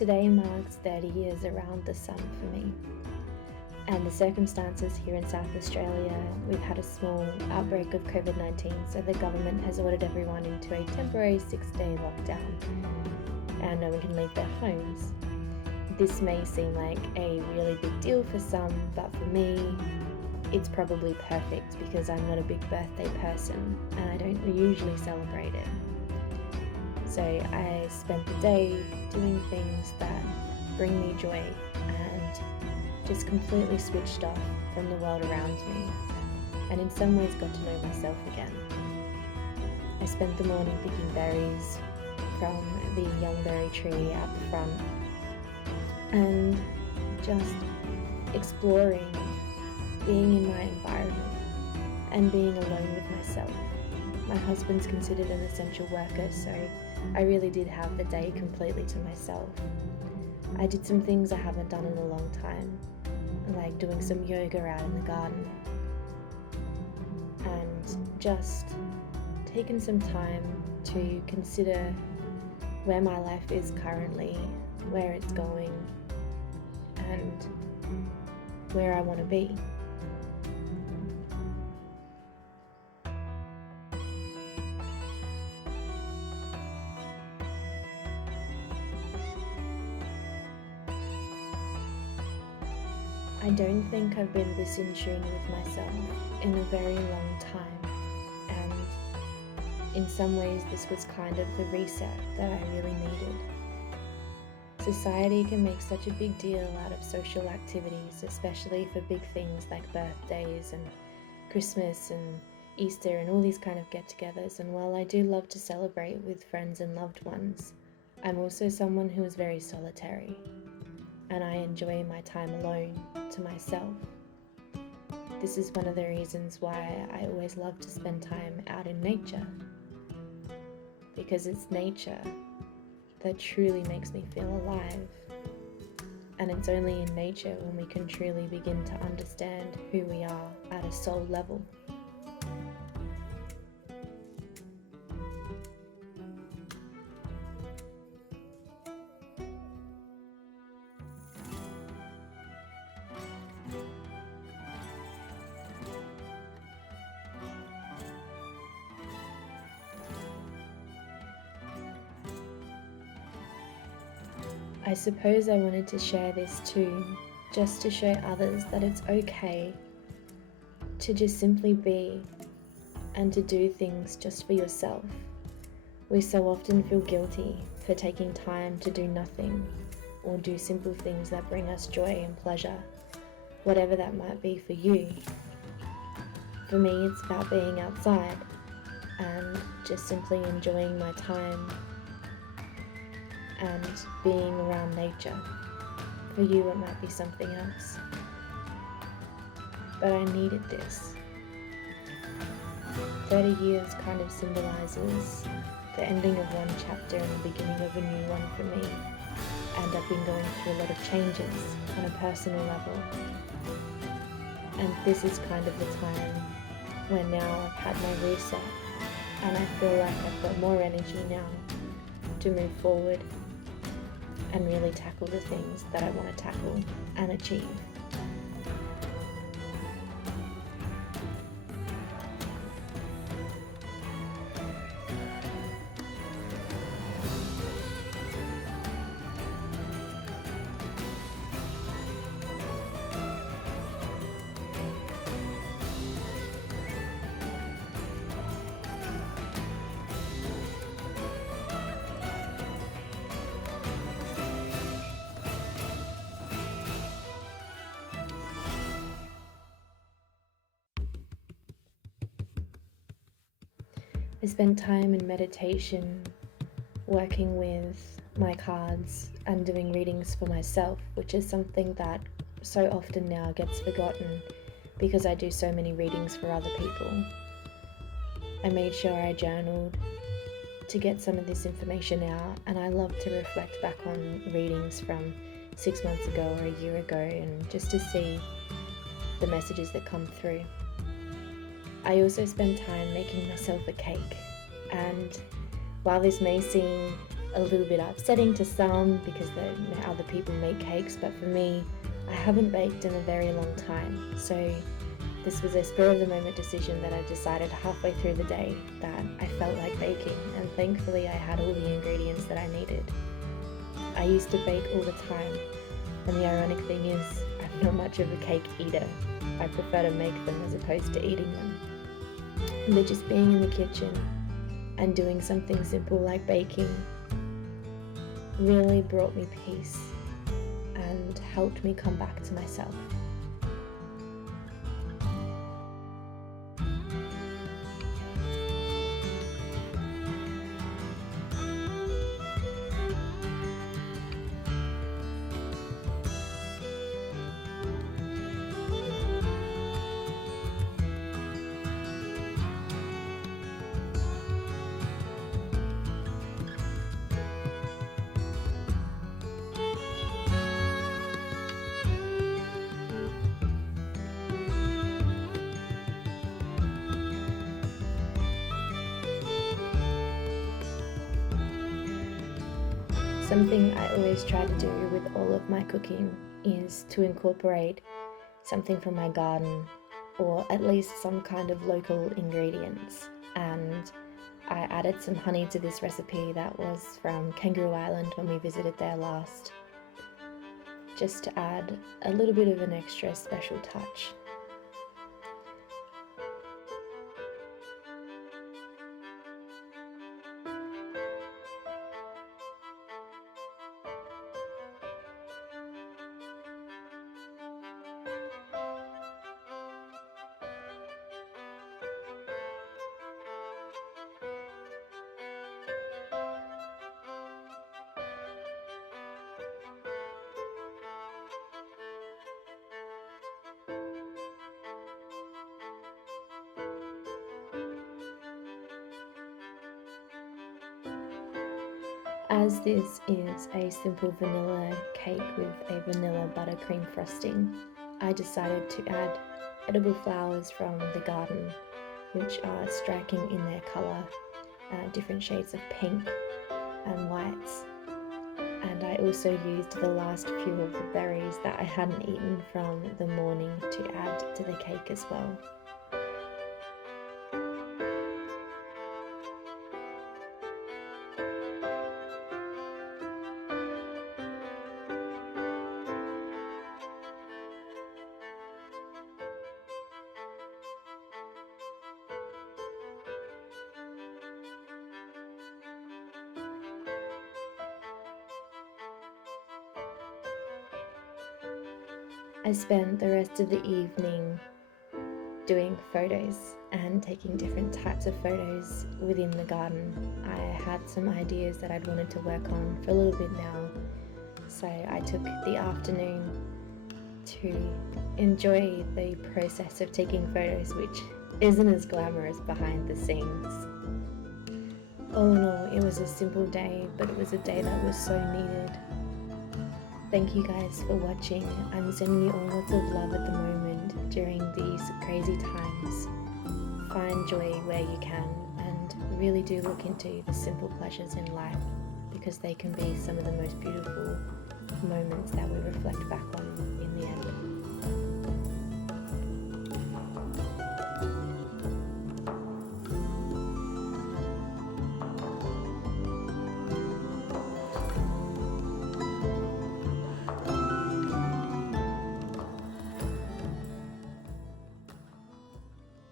Today marks 30 years around the sun for me. And the circumstances here in South Australia, we've had a small outbreak of COVID-19, so the government has ordered everyone into a temporary 6-day lockdown, and no one can leave their homes. This may seem like a really big deal for some, but for me, it's probably perfect because I'm not a big birthday person and I don't usually celebrate it. So I spent the day doing things that bring me joy and just completely switched off from the world around me, and in some ways got to know myself again. I spent the morning picking berries from the young berry tree out the front and just exploring, being in my environment and being alone with myself. My husband's considered an essential worker, so I really did have the day completely to myself. I did some things I haven't done in a long time, like doing some yoga out in the garden, and just taken some time to consider where my life is currently, where it's going, and where I want to be. I don't think I've been this in tune with myself in a very long time, and in some ways this was kind of the reset that I really needed. Society can make such a big deal out of social activities, especially for big things like birthdays and Christmas and Easter and all these kind of get-togethers, and while I do love to celebrate with friends and loved ones, I'm also someone who is very solitary, and I enjoy my time alone to myself. This is one of the reasons why I always love to spend time out in nature, because it's nature that truly makes me feel alive, and it's only in nature when we can truly begin to understand who we are at a soul level. I suppose I wanted to share this too, just to show others that it's okay to just simply be and to do things just for yourself. We so often feel guilty for taking time to do nothing or do simple things that bring us joy and pleasure, whatever that might be for you. For me, it's about being outside and just simply enjoying my time and being around nature. For you, it might be something else. But I needed this. 30 years kind of symbolizes the ending of one chapter and the beginning of a new one for me. And I've been going through a lot of changes on a personal level. And this is kind of the time when now I've had my reset and I feel like I've got more energy now to move forward and really tackle the things that I want to tackle and achieve. I spent time in meditation, working with my cards and doing readings for myself, which is something that so often now gets forgotten because I do so many readings for other people. I made sure I journaled to get some of this information out, and I love to reflect back on readings from 6 months ago or a year ago and just to see the messages that come through. I also spend time making myself a cake, and while this may seem a little bit upsetting to some because other people make cakes, but for me, I haven't baked in a very long time, so this was a spur of the moment decision that I decided halfway through the day that I felt like baking, and thankfully I had all the ingredients that I needed. I used to bake all the time, and the ironic thing is I'm not much of a cake eater. I prefer to make them as opposed to eating them. But just being in the kitchen and doing something simple like baking really brought me peace and helped me come back to myself. Something I always try to do with all of my cooking is to incorporate something from my garden, or at least some kind of local ingredients. And I added some honey to this recipe that was from Kangaroo Island when we visited there last, just to add a little bit of an extra special touch. As this is a simple vanilla cake with a vanilla buttercream frosting, I decided to add edible flowers from the garden, which are striking in their colour, different shades of pink and whites. And I also used the last few of the berries that I hadn't eaten from the morning to add to the cake as well. I spent the rest of the evening doing photos and taking different types of photos within the garden. I had some ideas that I'd wanted to work on for a little bit now, so I took the afternoon to enjoy the process of taking photos, which isn't as glamorous behind the scenes. All in all, it was a simple day, but it was a day that was so needed. Thank you guys for watching. I'm sending you all lots of love at the moment during these crazy times. Find joy where you can, and really do look into the simple pleasures in life, because they can be some of the most beautiful moments that we reflect back on in the end.